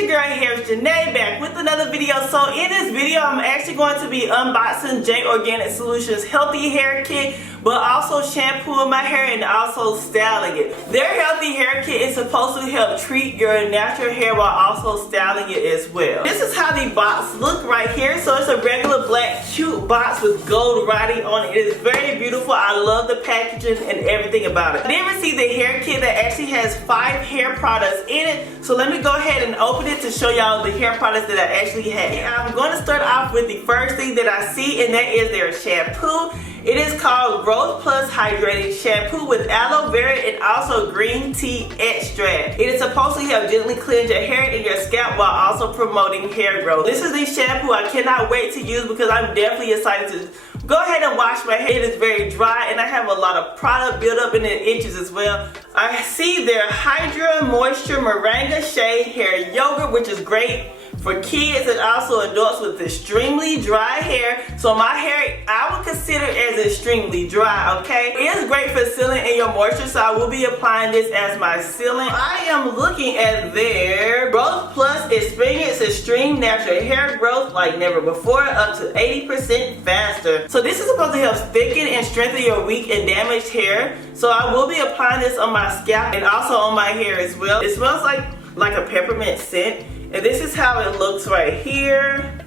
your girl here, Janae, back with another video. So in this video, I'm actually going to be unboxing J Organic Solutions Healthy Hair Kit, but also shampooing my hair and also styling it. Their Healthy Hair Kit is supposed to help treat your natural hair while also styling it as well. This is how the box looks right here. So it's a regular black cute box with gold writing on it. It is very beautiful. I love the packaging and everything about it. I did receive the hair kit that actually has 5 hair products in it. So let me go ahead and open it to show y'all the hair products that I actually have. I'm going to start off with the first thing that I see, and that is their shampoo. It is called Growth Plus Hydrating Shampoo with aloe vera and also green tea extract. It is supposed to help gently cleanse your hair and your scalp while also promoting hair growth. This is the shampoo I cannot wait to use because I'm definitely excited to go ahead and wash my hair. It is very dry and I have a lot of product buildup and it itches as well. I see their Hydra Moisture Moringa Shea Hair Yogurt, which is great for kids and also adults with extremely dry hair. So my hair, I would consider as extremely dry, okay? It is great for sealing in your moisture, so I will be applying this as my sealant. I am looking at their Growth Plus Experience Extreme Natural Hair Growth like never before, up to 80% faster. So this is supposed to help thicken and strengthen your weak and damaged hair. So I will be applying this on my scalp and also on my hair as well. It smells like a peppermint scent. And this is how it looks right here.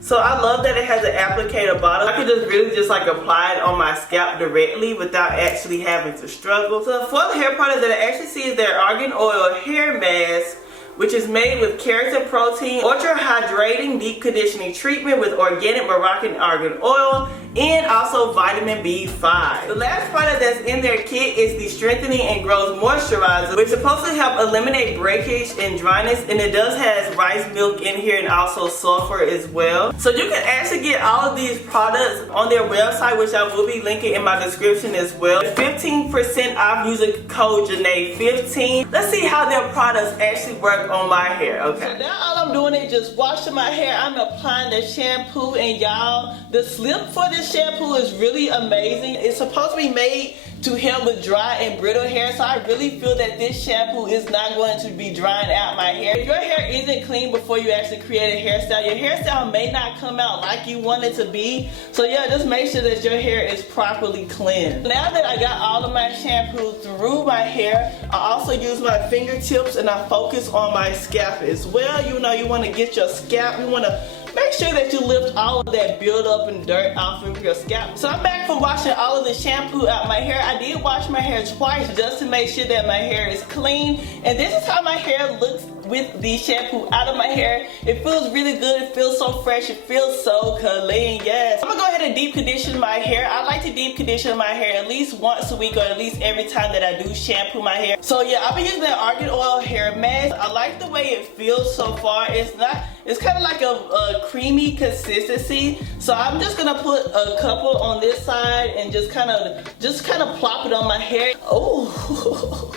So I love that it has an applicator bottle. I could just really just like apply it on my scalp directly without actually having to struggle. So for the hair product that I actually see is their Argan Oil Hair Mask, which is made with keratin protein, ultra hydrating deep conditioning treatment with organic Moroccan argan oil, and also vitamin B5. The last product that's in their kit is the Strengthening and Growth Moisturizer, which is supposed to help eliminate breakage and dryness, and it does has rice milk in here and also sulfur as well. So you can actually get all of these products on their website, which I will be linking in my description as well. 15% off using code Janae15. Let's see how their products actually work on my hair. Okay. So now all I'm doing is just washing my hair. I'm applying the shampoo, and y'all, the slip for this shampoo is really amazing. It's supposed to be made to help with dry and brittle hair, so I really feel that this shampoo is not going to be drying out my hair. If your hair isn't clean before you actually create a hairstyle, your hairstyle may not come out like you want it to be. So yeah, just make sure that your hair is properly cleansed. Now that I got all of my shampoo through my hair, I also use my fingertips and I focus on my scalp as well. You know, you want to get your scalp, you want to make sure that you lift all of that buildup and dirt off of your scalp. So I'm back from washing all of the shampoo out my hair. I did wash my hair twice just to make sure that my hair is clean. And this is how my hair looks with the shampoo out of my hair. It feels really good. It feels so fresh. It feels so clean. Yes. I'm gonna go ahead and deep condition my hair. I like to deep condition my hair at least once a week or at least every time that I do shampoo my hair. So yeah, I've been using that Argan Oil Hair Mask. I like the way it feels so far. It's kind of like a creamy consistency. So I'm just gonna put a couple on this side and just kind of plop it on my hair. Oh.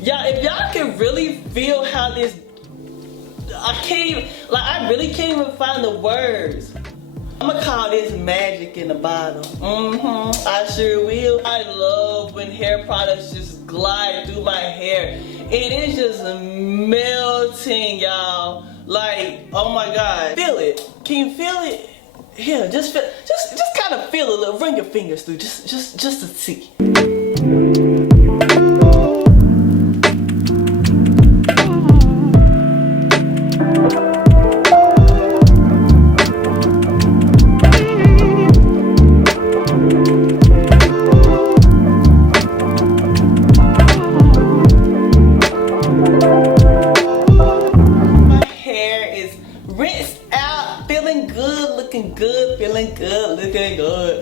Y'all, if y'all can really feel how this, I really can't even find the words. I'm gonna call this magic in the bottle. I sure will. I love when hair products just glide through my hair. It is just melting, y'all. Like, oh my God. Feel it. Can you feel it? Here, just kind of feel a little. Run your fingers through, just to see.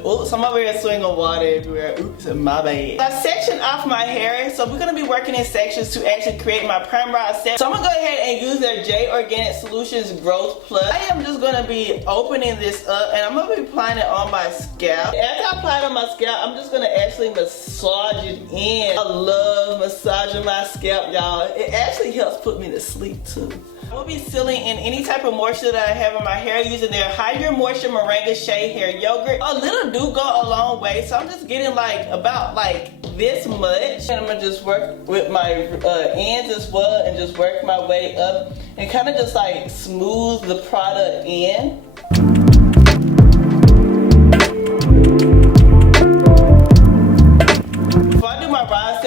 Oops, I'm over here swinging water everywhere. Oops, my bad. I section off my hair, so we're gonna be working in sections to actually create my perm rod set. So I'm gonna go ahead and use their J Organic Solutions Growth Plus. I am just gonna be opening this up and I'm gonna be applying it on my scalp. After I apply it on my scalp, I'm just gonna actually massage it in. I love massaging my scalp, y'all. It actually helps put me to sleep too. I will be sealing in any type of moisture that I have in my hair using their Hydra Moisture Moringa Shea Hair Yogurt. A little do go a long way, so I'm just getting about this much. And I'm gonna just work with my ends as well and just work my way up and kind of just like smooth the product in.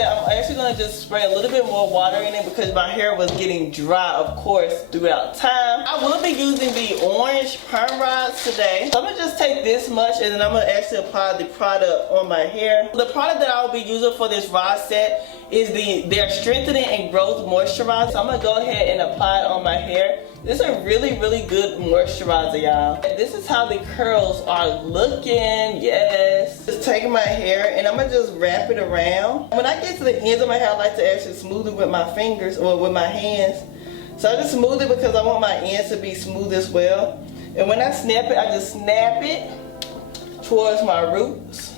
I'm actually going to just spray a little bit more water in it because my hair was getting dry, of course, throughout time. I will be using the orange perm rods today. So I'm going to just take this much and then I'm going to actually apply the product on my hair. The product that I will be using for this rod set is their Strengthening and Growth Moisturizer. So I'm going to go ahead and apply it on my hair. This is a really, really good moisturizer, y'all. This is how the curls are looking, yes. Just taking my hair and I'm gonna just wrap it around. When I get to the ends of my hair, I like to actually smooth it with my fingers or with my hands. So I just smooth it because I want my ends to be smooth as well. And when I snap it, I just snap it towards my roots.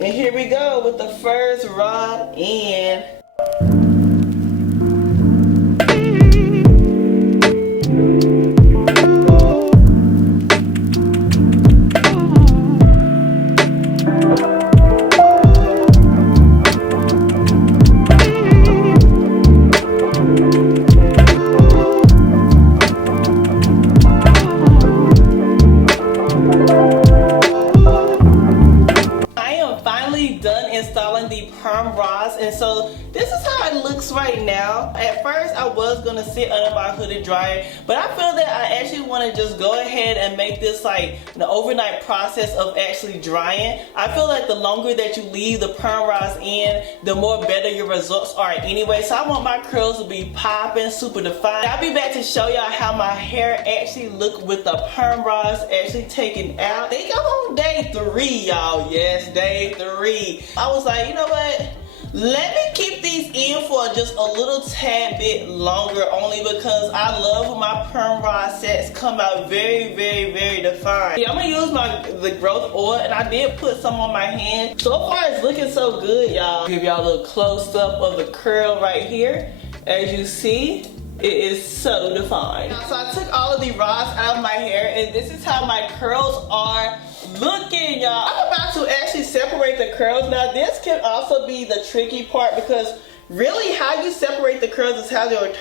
And here we go with the first rod in. Perm rods, and so this is how it looks right now. At first I was gonna sit under my hooded dryer, but I feel that I actually want to just go ahead and make this like an overnight process of actually drying. I feel like the longer that you leave the perm rods in, the more better your results are anyway. So I want my curls to be popping, super defined. I'll be back to show y'all how my hair actually look with the perm rods actually taken out. I think I'm on day 3, y'all. Yes, day 3. I was like, you know what? Let me keep these in for just a little tad bit longer, only because I love when my perm rod sets come out very, very, very defined. Yeah, I'm gonna use the growth oil, and I did put some on my hand. So far it's looking so good, y'all. Give y'all a little close up of the curl right here. As you see, it is so defined. So I took all of the rods out of my hair, and this is how my curls are looking, y'all. I'm about to actually separate the curls. Now this can also be the tricky part because really how you separate the curls is how your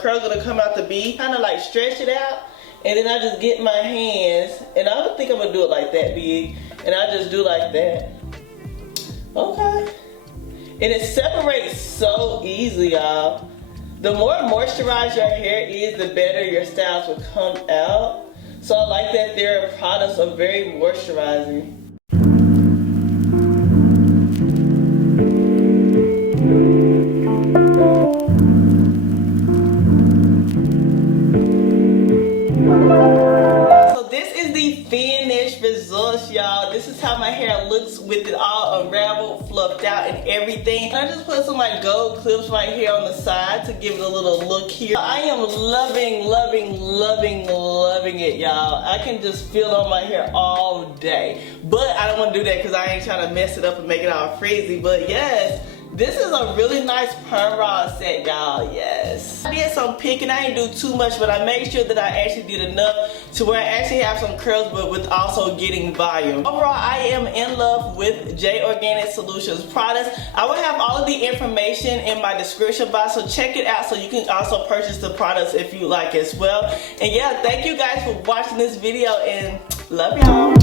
curls are gonna come out to be. Kind of like stretch it out, and then I just get my hands, and I don't think I'm gonna do it like that big, and I just do like that. Okay. And it separates so easily, y'all. The more moisturized your hair is, the better your styles will come out. So I like that their products are very moisturizing. So this is the finished results, y'all. This is how my hair looks with it all unraveled, fluffed out, and everything. I just put some like gold clips right here on the side to give it a little look here. I am loving, loving, loving, loving it, y'all. I can just feel it on my hair all day. But I don't want to do that because I ain't trying to mess it up and make it all crazy. But yes, this is a really nice perm rod set, y'all. Yes. I did some picking. I didn't do too much, but I made sure that I actually did enough to where I actually have some curls, but with also getting volume. Overall, I am in love with J Organic Solutions products. I will have all of the information in my description box, so check it out so you can also purchase the products if you like as well. And yeah, thank you guys for watching this video, and love y'all.